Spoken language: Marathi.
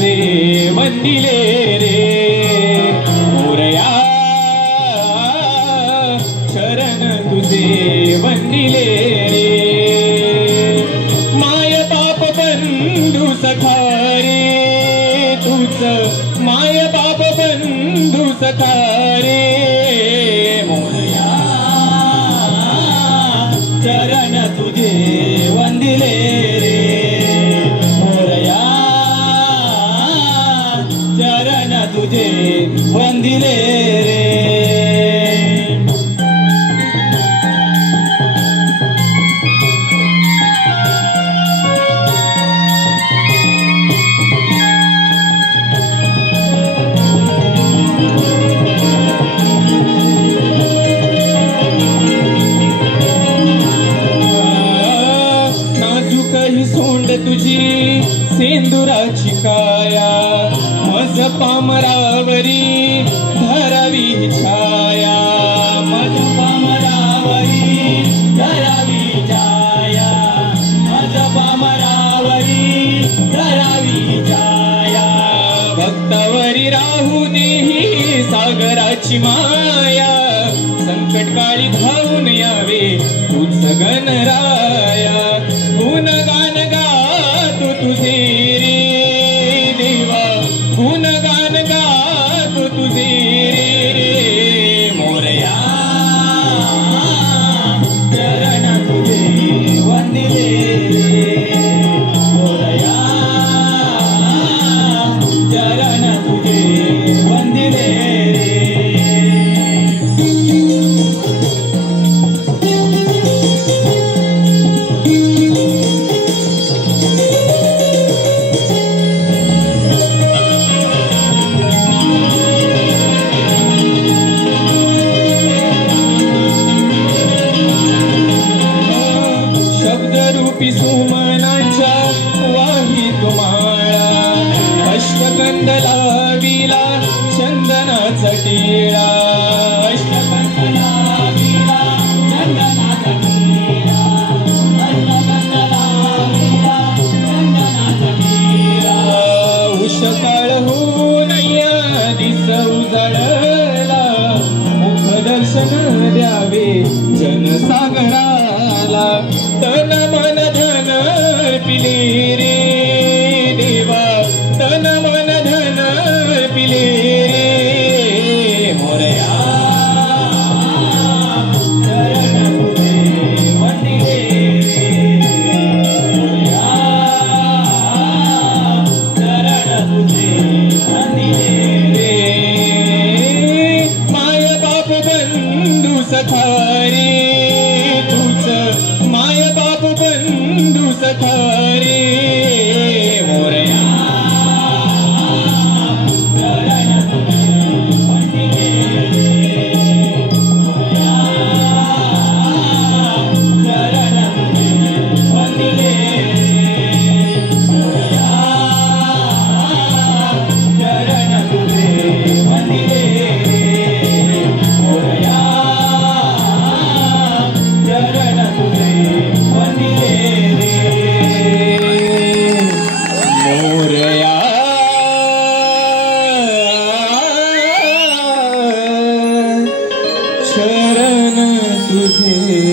तुझे वंदिले रे मोरया शरण तुझे वंदिले रे माय बाप बंधू सखा रे तुझ माय बाप बंधू सखा रे मोरया चरण तुझे वंदिले रे मोरया चरण तुझे वंदिले रे तुझी सेंदुराची काया मज पामरावरी धरावी छाया मज पामरावरी धरावी छाया मज पामरावरी धरावी छाया भक्तावरी राहू देही सागराची माया संकट काळी धावून यावे तूच गणराया गुणगान गातो तुझे रे देवा गुणगान गातो तुझे रे मोरया चरण तुझे वंदिले रे मोरया चरण तुझे वंदिले रे सुमनाच्या वाही तुम्हाला अष्टगंध लाविला चंदनाचा टिळा अष्टगंध लाविला चंदनाचा टिळा अष्टगंध लाविला चंदनाचा टिळा उषकाळ होऊन दिस उजाडला मुख दर्शन द्यावे जनसागराला तन मन धन पिले रे देवा तन मन धन पिले रे मोरया चरण तुझे वंदिले रे मोरया चरण तुझे वंदिले रे माय बाप बंधू सखा रे तुझ माय बाप बंधू सखा रे मोरया चरण तुझे वंदिले रे मोरया चरण तुझे वंदिले रे मोरया चरण तुझे वंदिले रे मोरया चरण तुझे वंदिले रे मोरया शरण तुझे